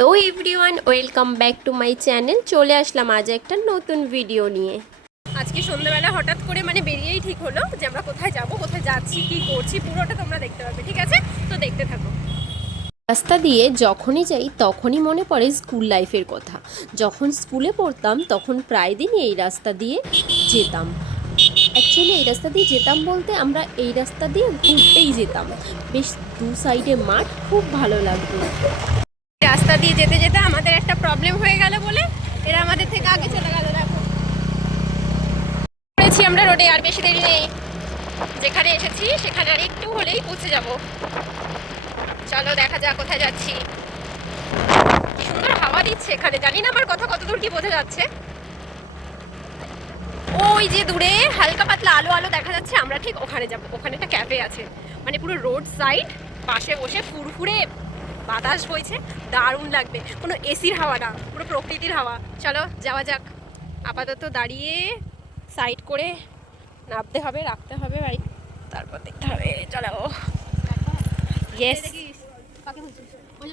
Hello everyone welcome back to my channel চলে আসলাম আজ একটা নতুন ভিডিও নিয়ে। আজকে সন্ধ্যাবেলা হঠাৎ করে মানে বেরিয়েই ঠিক হলো যে আমরা কোথায় যাব কোথায় যাচ্ছি কি করছি পুরোটা তোমরা দেখতে পাবে ঠিক আছে? তো দেখতে থাকো। রাস্তা দিয়ে যখনই যাই তখনই মনে পড়ে স্কুল লাইফের কথা। যখন স্কুলে পড়তাম তখন প্রায় দিনই এই রাস্তা দিয়ে যেতাম। অ্যাকচুয়ালি এই রাস্তা দিয়ে যেতাম বলতে আমরা এই রাস্তা দিয়ে ঘুরতেই যেতাম। বেশ দু সাইডে মাঠ খুব ভালো লাগতো। দিয়ে যেতে যেতে আমাদের একটা প্রবলেম হয়ে গেল বলে এরা আমাদের থেকে আগে চলে গেল, দেখো। করেছি আমরা রোডে, আর বেশি দেরি নেই। যেখানে এসেছি, সেখানে আর একটু হলেই পৌঁছে যাব। চলো, দেখা যাক কোথায় যাচ্ছি। সুন্দর হাওয়া দিচ্ছে এখানে। জানি না আমার কথা কতদূর কি বোঝা যাচ্ছে। ওই যে দূরে, হালকা পাতলা আলো আলো দেখা যাচ্ছে, আমরা ঠিক ওখানে যাব। ওখানে একটা ক্যাফে আছে। মানে পুরো রোড সাইড পাশে বসে ফুরফুরে বাতাস বইছে দারুণ লাগবে। কোনো এসির হাওয়া না পুরো প্রকৃতির হাওয়া। চলো যাওয়া যাক। আপাতত দাঁড়িয়ে সাইড করে নামতে হবে রাখতে হবে বাইক তারপর দেখতে হবে চলো। ইয়েস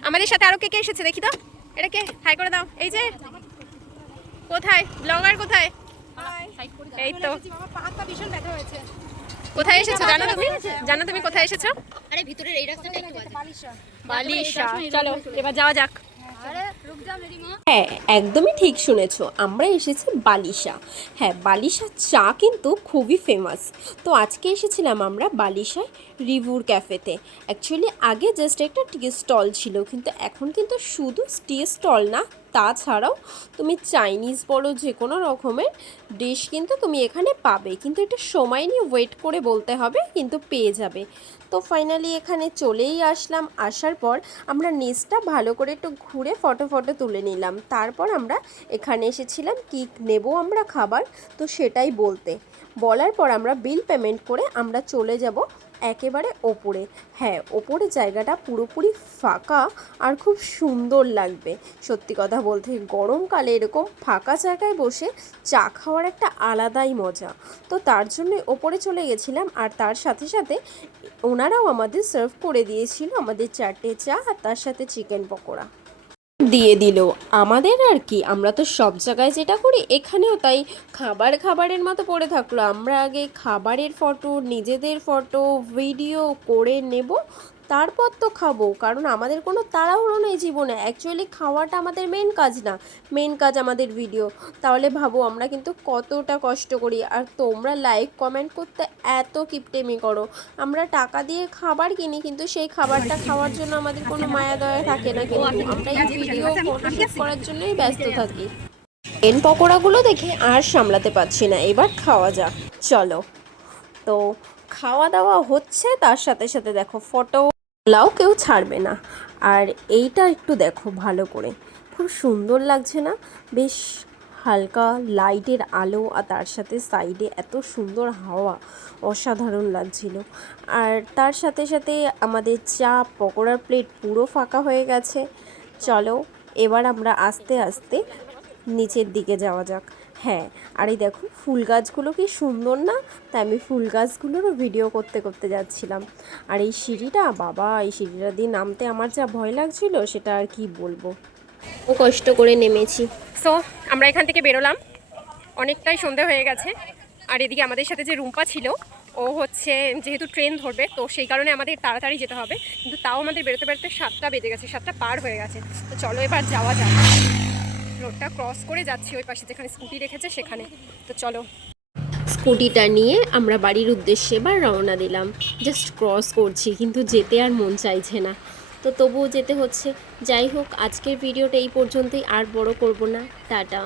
আমাদের সাথে আরও কে কে এসেছে দেখি তো? এটা কে? হাই করে দাও। এই যে। কোথায়? ব্লগার কোথায়? এই তো। কোথায় এসেছ? জানো তুমি? জানো তুমি কোথায় এসেছ? আরে ভিতরের এই রাস্তাটা একটু বাজে বালিশা। চলো এবার যাওয়া যাক। হ্যাঁ একদমই ঠিক শুনেছ। আমরা এসেছি বালিশা। হ্যাঁ বালিশা চা কিন্তু খুবই ফেমাস তো আজকে এসেছিলাম আমরা বালিশায় রিভুর ক্যাফেতে। অ্যাকচুয়ালি আগে জাস্ট একটা টি স্টল ছিল কিন্তু এখন কিন্তু শুধু টি স্টল না তাছাড়াও তুমি চাইনিজ বলো যে কোনো রকমের ডিশ কিন্তু তুমি এখানে পাবে। কিন্তু এটা সময় নিয়ে ওয়েট করে বলতে হবে, কিন্তু পেয়ে যাবে। তো ফাইনালি এখানে চলেই আসলাম। আসার পর আমরা নেচটা ভালো করে একটু ঘুরে ফটো ফটো তুলে নিলাম। তারপর আমরা এখানে এসেছিলাম কি নেব আমরা খাবার, তো সেটাই বলতে। বলার পর আমরা বিল পেমেন্ট করে আমরা চলে যাব একেবারে ওপরে। হ্যাঁ ওপরে জায়গাটা পুরোপুরি ফাঁকা আর খুব সুন্দর লাগবে। সত্যি কথা বলতে গরমকালে এরকম ফাঁকা জায়গায় বসে চা খাওয়ার একটা আলাদাই মজা। তো তার জন্য ওপরে চলে গেছিলাম আর তার সাথে সাথে ওনারাও আমাদের সার্ভ করে দিয়েছিল আমাদের চারটে চা আর তার সাথে চিকেন পকোড়া। দিয়ে দিল। আমাদের আর কি, আমরা তো সব জায়গায় যেটা করি এখানেও তাই। খাবার খাবারের মতো পড়ে থাকল। আমরা আগে খাবারের ফটো নিজেদের ফটো ভিডিও করে নেব। তারপর তো খাব, কারণ আমাদের কোনো তাড়াহুড়ো নেই জীবনে। অ্যাকচুয়ালি খাওয়াটা আমাদের মেন কাজ না মেন কাজ আমাদের ভিডিও তাহলে ভাবো আমরা কিন্তু কতটা কষ্ট করি। আর তোমরা লাইক কমেন্ট করতে এত কিপটেমি করো। আমরা টাকা দিয়ে খাবার কিনি, কিন্তু সেই খাবারটা খাওয়ার জন্য আমাদের কোনো মায়া দয়া থাকে না কিন্তু। আমরা এই ভিডিও ফটোশুট করার জন্যই ব্যস্ত থাকি। এন পকোড়াগুলো দেখে আর সামলাতে পারছি না। এবার খাওয়া যাক। চলো। তো খাওয়া দাওয়া হচ্ছে, তার সাথে সাথে দেখো ফটো লাও কেউ ছাড়বে না। আর এইটা একটু দেখো ভালো করে। খুব সুন্দর লাগছে না? বেশ হালকা লাইটের আলো আর তার সাথে সাইডে এত সুন্দর হাওয়া, অসাধারণ লাগছিল। আর তার সাথে সাথে আমাদের চা পকোড়ার প্লেট পুরো ফাঁকা হয়ে গেছে। চলো, এবার আমরা আস্তে আস্তে নিচের দিকে যাওয়া যাক। হ্যাঁ আর এই দেখো ফুল গাছগুলো কি সুন্দর না? তাই আমি ফুল গাছগুলোরও ভিডিও করতে করতে যাচ্ছিলাম। আর এই সিঁড়িটা, বাবা, এই সিঁড়িটা দিয়ে নামতে আমার যা ভয় লাগছিল, সেটা আর কি বলব। ও কষ্ট করে নেমেছি। সো আমরা এখান থেকে বেরোলাম। অনেকটাই সন্ধে হয়ে গেছে। আর এদিকে আমাদের সাথে যে রুম্পা ছিল, ও হচ্ছে যেহেতু ট্রেন ধরবে, তো সেই কারণে আমাদের তাড়াতাড়ি যেতে হবে। কিন্তু তাও আমাদের বেরোতে বেরোতে সাতটা বেজে গেছে, সাতটা পার হয়ে গেছে। তো চলো এবার যাওয়া যাক। রোডটা ক্রস করে যাচ্ছি ওই পাশে যেখানে স্কুটি রেখেছে সেখানে। তো চলো। স্কুটিটা নিয়ে আমরা বাড়ির উদ্দেশ্যে এবার রওনা দিলাম। জাস্ট ক্রস করছি, কিন্তু যেতে আর মন চাইছে না। তো তবুও যেতে হচ্ছে। যাই হোক, আজকের ভিডিওটা এই পর্যন্তই। আর বড় করব না। টাটা।